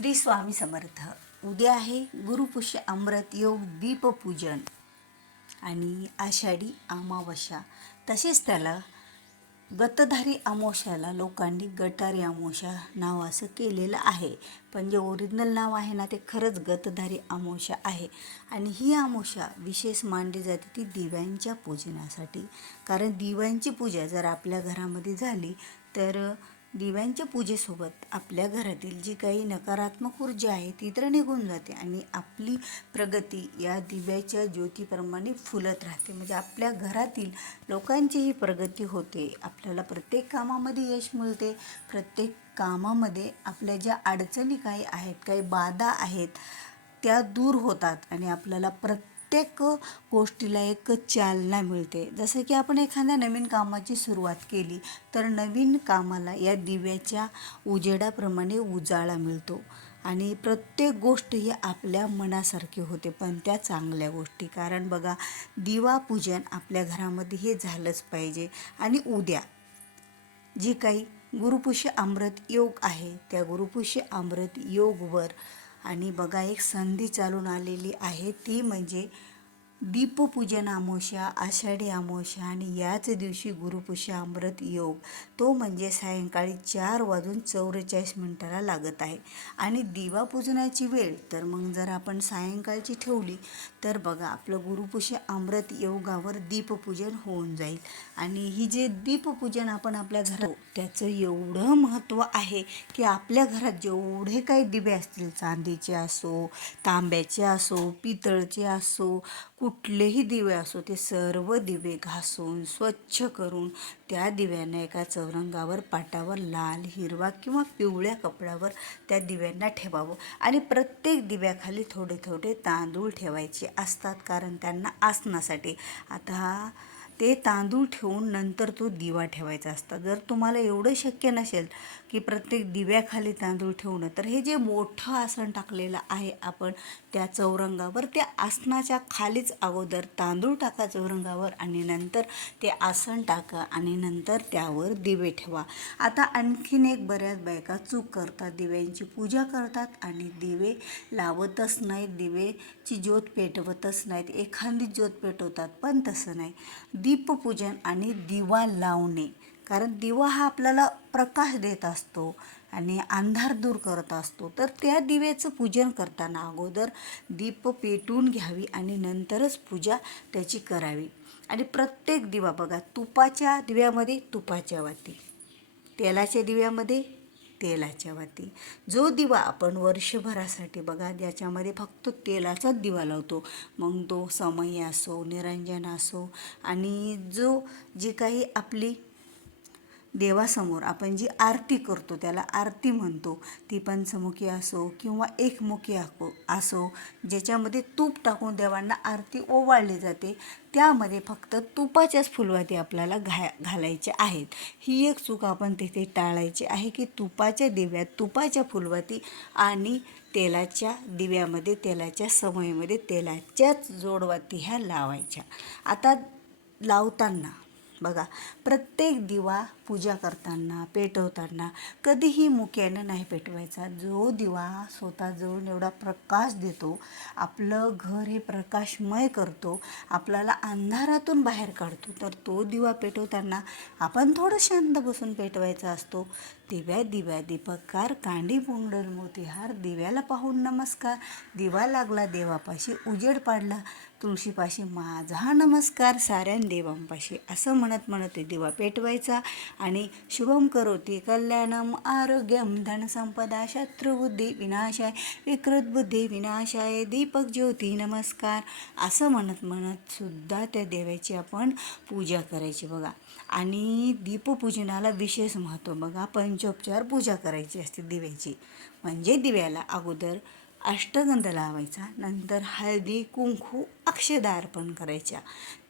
श्री स्वामी समर्थ. उद्या आहे गुरुपुष्य अमृत योग दीपपूजन आणि आषाढी अमावस्या. तसेच त्याला गतधारी अमावस्याला लोकांनी गटारी अमावस्या नाव असं केलेलं आहे. पण जे ओरिजिनल नाव आहे ना ते खरंच गतधारी अमावस्या आहे. आणि ही अमावस्या विशेष मानली जाते ती दिव्यांच्या पूजनासाठी. कारण दिव्यांची पूजा जर आपल्या घरामध्ये झाली तर दिव्यांच्या पूजेसोबत आपल्या घरातील जी काही नकारात्मक ऊर्जा आहे ती तर निघून जाते आणि आपली प्रगती या दिव्याच्या ज्योतीप्रमाणे फुलत राहते. म्हणजे आपल्या घरातील लोकांचीही प्रगती होते. आपल्याला प्रत्येक कामामध्ये यश मिळते. प्रत्येक कामामध्ये आपल्या ज्या अडचणी काही आहेत काही बाधा आहेत त्या दूर होतात आणि आपल्याला प्रत्येक प्रत्येक गोष्टीला एक चालना मिळते. जसं की आपण एखाद्या नवीन कामाची सुरुवात केली तर नवीन कामाला या दिव्याच्या उजेडाप्रमाणे उजाळा मिळतो. आणि प्रत्येक गोष्ट ही आपल्या मनासारखी होते पण त्या चांगल्या गोष्टी. कारण बघा दिवा पूजन आपल्या घरामध्ये हे झालंच पाहिजे. आणि उद्या जी काही गुरुपुष्य अमृत योग आहे त्या गुरुपुष्य अमृत योगवर आणि बघा एक संधी चालून आलेली आहे. ती म्हणजे दीपपूजन अमावस्या आषाढी अमावस्या आणि याच दिवशी गुरुपुष्य अमृत योग. तो म्हणजे सायंकाळी चार वाजून चौवेचाळीस मिनिटाला लागत आहे. आणि दिवा पूजनाची वेळ तर मग जर आपण सायंकाळची ठेवली तर बघा आपलं गुरुपुष्य अमृत योगावर दीपपूजन होऊन जाईल. आणि ही जे दीपपूजन आपण आपल्या घरात त्याचं एवढं महत्त्व आहे की आपल्या घरात जेवढे काही दिवे असतील चांदीचे असो तांब्याचे असो पितळचे असो कुठलेही दिवे असो ते सर्व दिवे घासून स्वच्छ करून त्या दिव्यांना एका चौरंगावर पाटावर लाल हिरवा किंवा पिवळ्या कपड्यावर त्या दिव्यांना ठेवावं. आणि प्रत्येक दिव्याखाली थोडे थोडे तांदूळ ठेवायचे असतात कारण त्यांना आसनासाठी. आता ते तांदूळ ठेवून नंतर तो दिवा ठेवायचा असता. जर तुम्हाला एवढं शक्य नसेल की प्रत्येक दिव्याखाली तांदूळ ठेवणं तर हे जे मोठं आसन टाकलेलं आहे आपण त्या चौरंगावर त्या आसनाच्या खालीच अगोदर तांदूळ टाका चौरंगावर आणि नंतर ते आसन टाका आणि नंतर त्यावर दिवे ठेवा. आता आणखीन एक बऱ्याच बायका चूक करतात दिव्यांची पूजा करतात आणि दिवे लावतच दिवे दिवेची ज्योत पेटवतच नाहीत. एखादी ज्योत पेटवतात पण तसं नाही. दीपपूजन आणि दिवा लावणे. कारण दिवा हा आपल्याला प्रकाश देत असतो आणि अंधार दूर करत असतो. तर त्या दिव्याचं पूजन करताना अगोदर दीप पेटून घ्यावी आणि नंतरच पूजा त्याची करावी. आणि प्रत्येक दिवा बघा तुपाच्या दिव्यामध्ये तुपाच्या वाती. तेलाच्या दिव्यामध्ये तेलाच्या वाती. जो दिवा आपण वर्षभरासाठी बघा ज्याच्यामध्ये फक्त तेलाचाच दिवा लावतो. मग तो समय असो निरंजन असो आणि जो जी काही आपली देवासमोर आपण जी आरती करतो त्याला आरती म्हणतो. ती पंचमुखी असो किंवा एकमुखी असो ज्याच्यामध्ये तूप टाकून देवांना आरती ओवाळली जाते त्यामध्ये फक्त तुपाच्याच फुलवाती आपल्याला घा घालायच्या आहेत. ही एक चूक आपण तिथे टाळायची आहे की तुपाच्या दिव्यात तुपाच्या फुलवाती आणि तेलाच्या दिव्यामध्ये तेलाच्या समयमध्ये तेलाच्याच जोडवाती ह्या लावायच्या. आता लावताना बघा प्रत्येक दिवा पूजा करताना पेटवताना कधीही मुक्यानं नाही पेटवायचा. जो दिवा स्वतः जळून एवढा प्रकाश देतो आपलं घर हे प्रकाशमय करतो आपल्याला अंधारातून बाहेर काढतो तर तो दिवा पेटवताना आपण थोडं शांत बसून पेटवायचा असतो. दिव्या दिव्या दीपकार कांडी पुंडल मोतीहार दिव्याला पाहून नमस्कार. दिवा लागला देवापाशी उजेड पाडला तुळशीपाशी माझा नमस्कार साऱ्या देवांपाशी. असं म्हणत म्हणत ते दिवा पेटवायचा. आणि शुभम करोती कल्याणम आरोग्यम धनसंपदा शत्रुबुद्धी विनाशाय विकृत बुद्धी विनाशाय दीपक ज्योती नमस्कार. असं म्हणत म्हणत सुद्धा त्या देवाची आपण पूजा करायची बघा. आणि दीपपूजनाला विशेष महत्त्व बघा. पंचोपचार पूजा करायची असते दिव्याची म्हणजे दिव्याला अगोदर अष्टगंध लावायचा नंतर हळदी कुंकू अक्षदा अर्पण करायच्या.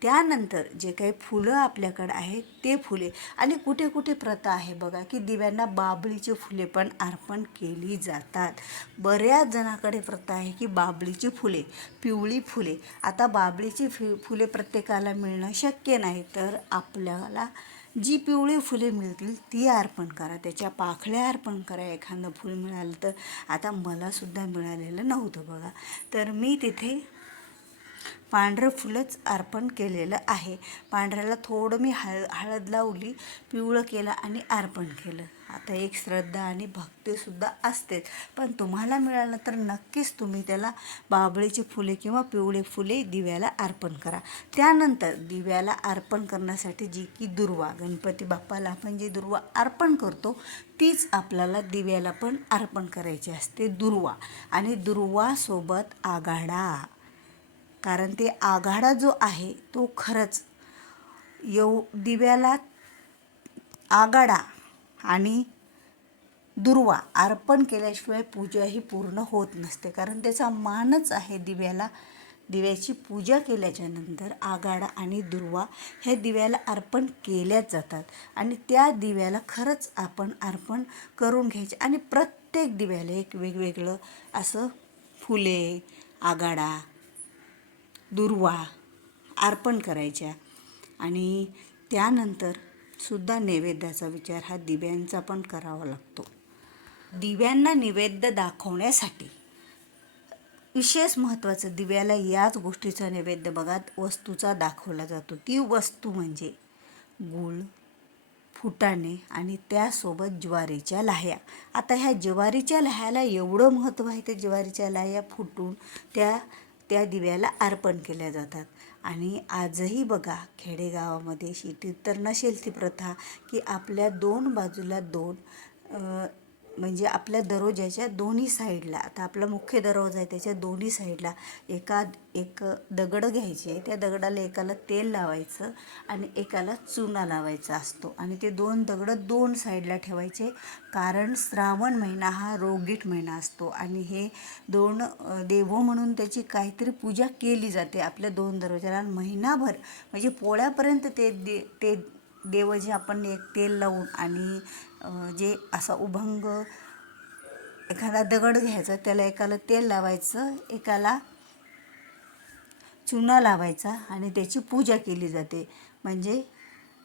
त्यानंतर जे काही फुलं आपल्याकडं आहेत ते फुले. आणि कुठे कुठे प्रथा आहे बघा की दिव्यांना बाबळीची फुले पण अर्पण केली जातात. बऱ्याच जणाकडे प्रथा आहे की बाबळीची फुले पिवळी फुले. आता बाबळीची फु फुले प्रत्येकाला मिळणं शक्य नाही तर आपल्याला जी पिवळी फुले मिळतील ती अर्पण करा. त्याच्या पाखळ्या अर्पण करा. एखादं फूल मिळालं तर. आता मलासुद्धा मिळालेलं नव्हतं बघा. तर मी तिथे पांढरं फुलंच अर्पण केलेलं आहे. पांढऱ्याला थोडं मी हळ हळद लावली पिवळं केलं आणि अर्पण केलं. आता एक श्रद्धा आणि भक्तीसुद्धा असतेच. पण तुम्हाला मिळालं तर नक्कीच तुम्ही त्याला बाबळीचे फुले किंवा पिवळे फुले दिव्याला अर्पण करा. त्यानंतर दिव्याला अर्पण करण्यासाठी जी की दुर्वा गणपती बाप्पाला आपण जी दुर्वा अर्पण करतो तीच आपल्याला दिव्याला पण अर्पण करायची असते दुर्वा. आणि दुर्वासोबत आघाडा. कारण ते आघाडा जो आहे तो खरंच येऊ दिव्याला आघाडा आणि दुर्वा अर्पण केल्याशिवाय पूजा ही पूर्ण होत नसते. कारण त्याचा मानच आहे दिव्याला. दिव्याची पूजा केल्याच्यानंतर आणि दुर्वा हे दिव्याला अर्पण केल्याच जातात. आणि त्या दिव्याला खरंच आपण अर्पण करून घ्यायचे. आणि प्रत्येक दिव्याला एक वेगवेगळं असं फुले आगाडा दुर्वा अर्पण करायच्या. आणि त्यानंतर सुद्धा नैवेद्याचा विचार हा दिव्यांचा पण करावा लागतो. दिव्यांना नैवेद्य दाखवण्यासाठी विशेष महत्त्वाचं दिव्याला याच गोष्टीचा नैवेद्य बघा वस्तूचा दाखवला जातो. ती वस्तू म्हणजे गूळ फुटाणे आणि त्यासोबत ज्वारीच्या लाह्या. आता ह्या ज्वारीच्या लाह्याला एवढं महत्त्व आहे त्या ज्वारीच्या लाह्या फुटून त्या त्या दिव्याला अर्पण केल्या जातात. आणि आजही बघा खेडेगावामध्ये शेतीत तर नसेल ती प्रथा की आपल्या दोन बाजूला दोन म्हणजे आपल्या दरवाजाच्या दोन्ही साईडला आता आपला मुख्य दरवाजा आहे त्याच्या दोन्ही साईडला एका एक दगड घ्यायचे त्या दगडाला एकाला तेल लावायचं आणि एकाला चुना लावायचा असतो. आणि ते दोन दगडं दोन साईडला ठेवायचे कारण श्रावण महिना हा रोगीट महिना असतो आणि हे दोन देवो म्हणून त्याची काहीतरी पूजा केली जाते आपल्या दोन दरवाजाला महिनाभर म्हणजे पोळ्यापर्यंत ते दे ते देव जे आपण एक तेल लावून आणि जे असा उभंग एखादा दगड घ्यायचा त्याला एकाला तेल लावायचं एकाला चुना लावायचा आणि त्याची पूजा केली जाते. म्हणजे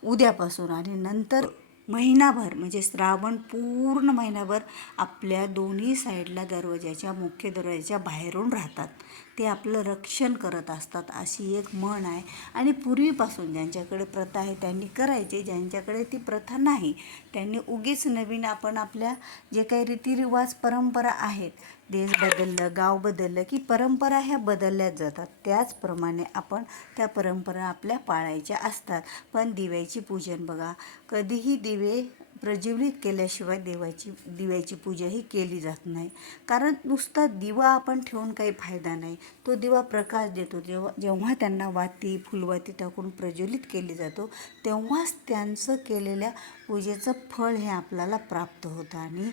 उद्यापासून आणि नंतर महिनाभर म्हणजे श्रावण पूर्ण महिनाभर आपल्या दोन्ही साईडला दरवाजाच्या मुख्य दरवाजाच्या बाहेरून राहतात. ते आपलं रक्षण करत असतात अशी एक म्हण आहे. आणि पूर्वीपासून ज्यांच्याकडे प्रथा आहे त्यांनी करायचे. ज्यांच्याकडे ती प्रथा नाही त्यांनी उगीच नवीन आपण आपल्या जे काही रीतिरिवाज परंपरा आहेत देश बदललं गाव बदललं की परंपरा ह्या बदलल्याच जातात. त्याचप्रमाणे आपण त्या परंपरा आपल्या पाळायच्या असतात. पण दिव्याची पूजन बघा. कधीही दिवे प्रज्वलित केल्याशिवाय देवाची दिव्याची पूजाही केली जात नाही. कारण नुसता दिवा आपण ठेवून काही फायदा नाही. तो दिवा प्रकाश देतो. जेव्हा जेव्हा त्यांना वाती फुलवाती टाकून प्रज्वलित केली जातो तेव्हाच त्यांचं केलेल्या पूजेचं फळ हे आपल्याला प्राप्त होतं. आणि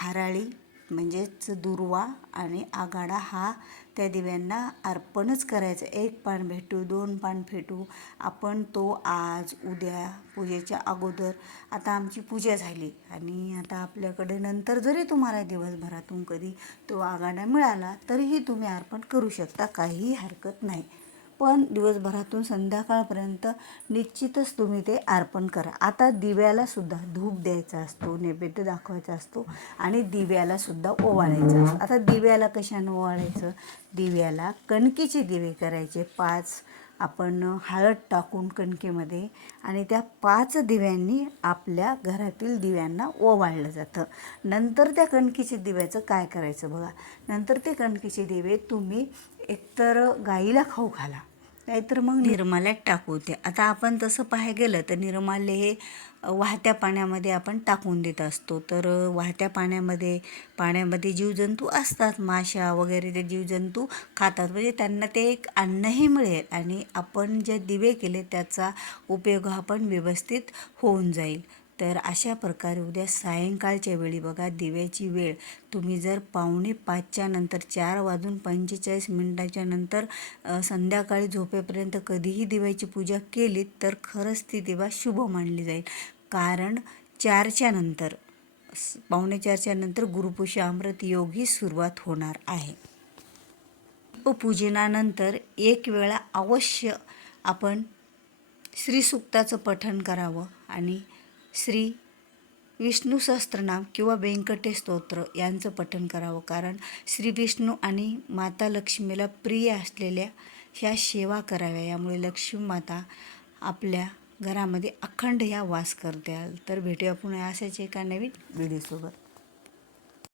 हराळी म्हणजेच दुर्वा आणि आघाडा हा त्या दिव्यांना अर्पणच करायचं. एक पान भेटू दोन पान भेटू. आपण तो आज उद्या पूजेच्या अगोदर आता आमची पूजा झाली. आणि आता आपल्याकडे नंतर जरी तुम्हाला दिवसभरातून कधी तो आघाडा मिळाला तरीही तुम्ही अर्पण करू शकता. काहीही हरकत नाही. पण दिवसभरातून संध्याकाळपर्यंत निश्चितच तुम्ही ते अर्पण करा. आता दिव्याला सुद्धा धूप द्यायचा असतो नैवेद्य दाखवायचा असतो आणि दिव्याला सुद्धा ओवाळायचा असतो. आता दिव्याला कशानं ओवाळायचं? दिव्याला कणकीचे दिवे करायचे पाच आपण हळद टाकून कणकेमध्ये आणि त्या पाच दिव्यांनी आपल्या घरातील दिव्यांना ओवाळलं जातं. नंतर त्या कणकीचे दिव्याचं काय करायचं बघा? नंतर ते कणकीचे दिवे तुम्ही एकतर गाईला खाऊ घाला. नाहीतर मग निर्माल्यात टाकू ते आता आपण तसं पाहायला गेलं तर निर्माल्य हे वाहत्या पाण्यामध्ये आपण टाकून देत असतो. तर वाहत्या पाण्यामध्ये पाण्यामध्ये जीवजंतू असतात. माशा वगैरे ते जीवजंतू खातात. म्हणजे त्यांना ते एक अन्नही मिळेल आणि आपण जे दिवे केले त्याचा उपयोग हा पण व्यवस्थित होऊन जाईल. तर अशा प्रकारे उद्या सायंकाळच्या वेळी बघा दिव्याची वेळ. तुम्ही जर पावणे पाचच्या नंतर चार वाजून पंचेचाळीस मिनटाच्या नंतर संध्याकाळी झोपेपर्यंत कधीही दिव्याची पूजा केलीत तर खरंच ती दिवा शुभ मानली जाईल. कारण चारच्या नंतर पावणे चारच्या नंतर गुरुपुष्य अमृत योग ही सुरुवात होणार आहे. पूजनानंतर एक वेळा अवश्य आपण श्रीसुक्ताचं पठण करावं आणि श्री विष्णू सहस्त्रनाम किंवा व्यंकटेश स्तोत्र यांचं पठण करावं. कारण श्री विष्णू आणि माता लक्ष्मीला प्रिय असलेल्या ह्या सेवा कराव्या. यामुळे लक्ष्मी माता आपल्या घरामध्ये अखंड ह्या वास करत्याल तर भेटूया पुन्हा असायचे एका नवीन व्हिडिओसोबत